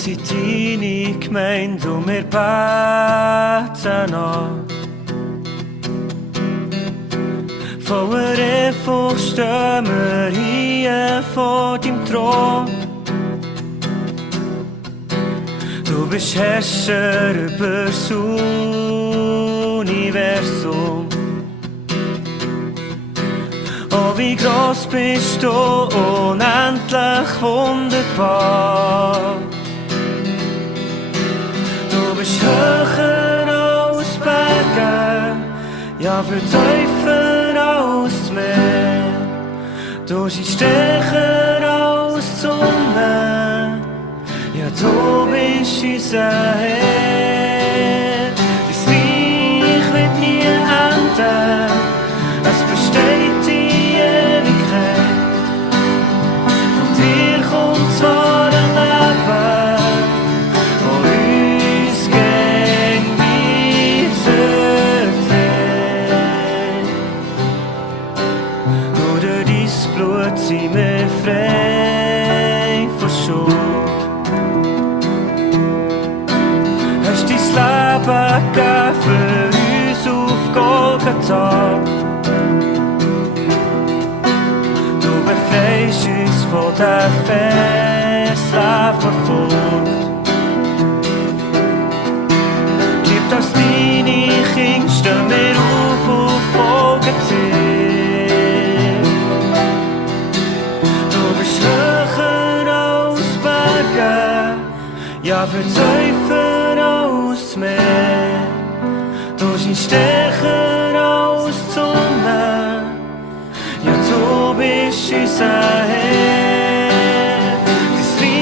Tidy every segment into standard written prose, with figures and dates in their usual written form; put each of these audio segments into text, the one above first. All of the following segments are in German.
sind deine Gemeinde und wir beten an. Voller Ehrfurcht stehen wir hier vor deinem Thron. Du bist Herrscher über das Universum. Oh, wie groß bist du, unendlich wunderbar. Du bist höher als Berge, ja vertiefer als das Meer. Du bist stärker als die Sonne, ja du bist unser Herr. Dein Reich wird nie enden, es besteht in Ewigkeit. Von dir kommt das wahre Leben, wo uns gegen weiterträgt. Nur durch dein Blut sind wir frei von Schuld. Hast dein Leben gegeben für uns auf Golgatha. Du befreist uns von der Fesseln vor Furcht. Gib uns deine Kinder, stehen wir auf und folgen dir. Du bist höher als Berge, ja vertiefer als das Meer. Du bist stärker als die Sonne, ja du bist unser Herr. Dein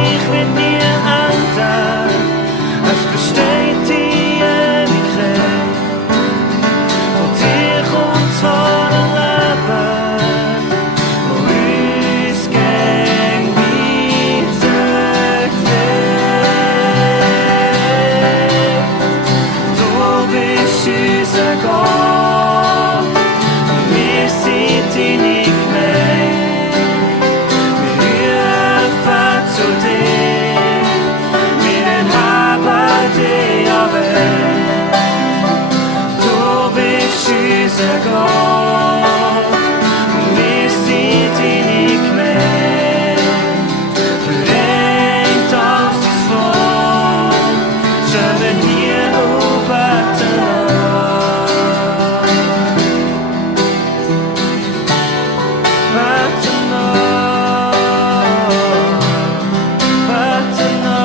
Reich wird nie enden, es besteht in Ewigkeit. Von dir kommt das wahre Leben, wo uns gegen weiterträgt. Du bist unser Gott, und wir sind deine Gemeinde. Wir rufen zu dir, wir erheben dich anbeten. Du bist unser Gott, und wir sind deine Gemeinde. Vereint als das Volk, stehen wir hier und beten an. Beten an, beten an.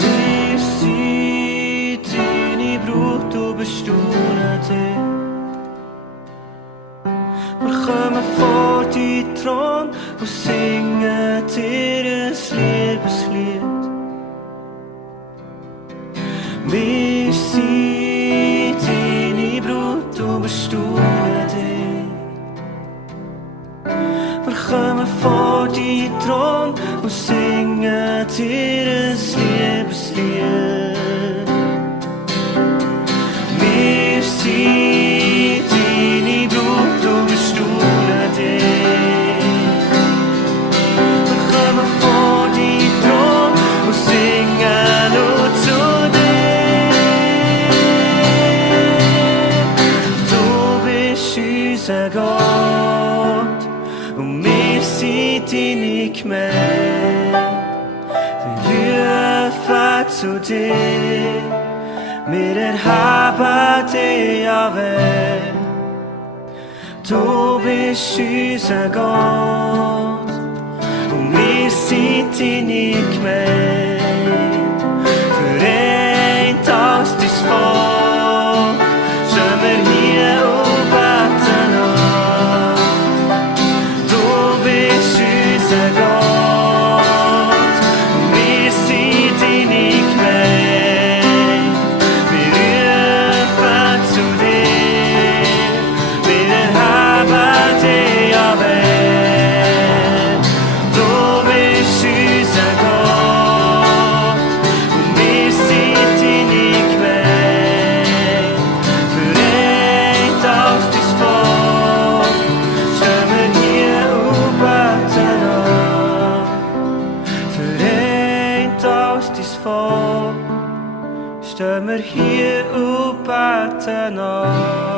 Wir sind deine Brut, du bestaunen dich. Wir kommen vor deinen Thron und singen dir ein Liebeslied. Wir sind deine Brut, du bestaunen dich. Wir kommen vor deinen Thron und singen dir ein Liebeslied. Wir sind deine Brut, du bestaunen dich. Wir kommen vor deinen Thron und singen nur zu dir. Du bist unser Gott, und wir sind deine Gemeinde. Wir rufen zu dir, wir erheben dich anbeten. Du bist unser Gott, und wir sind deine Gemeinde. Vereint als dein Volk, stehen wir hier und beten an. Du bist unser Gott, und wir sind deine Gemeinde. Wir rufen zu dir, wir erheben dich anbeten. Du bist unser Gott, und wir sind deine Gemeinde. Stemmer hier op Athena.